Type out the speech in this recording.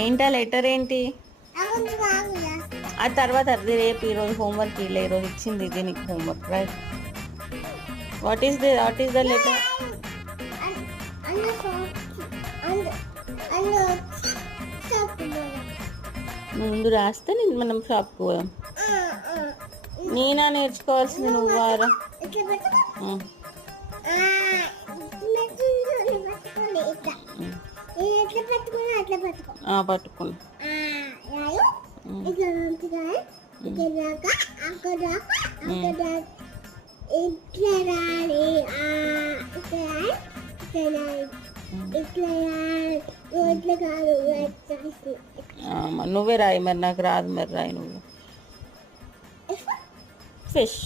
ఏంటా లెటర్ ఏంటి? ఆ తర్వాత అది రేపు ఈరోజు హోంవర్క్ ఇలా ఈరోజు ఇచ్చింది ఇది నీకు homework right. What is the letter? ముందు రాస్తే మనం షాప్కి పోదాం. నేనా నేర్చుకోవాల్సింది నువ్వారా? పట్టుకున్నా నువ్వే రాయి మరి, నాకు రాదు మరి రాయి నువ్వు. ఫిష్.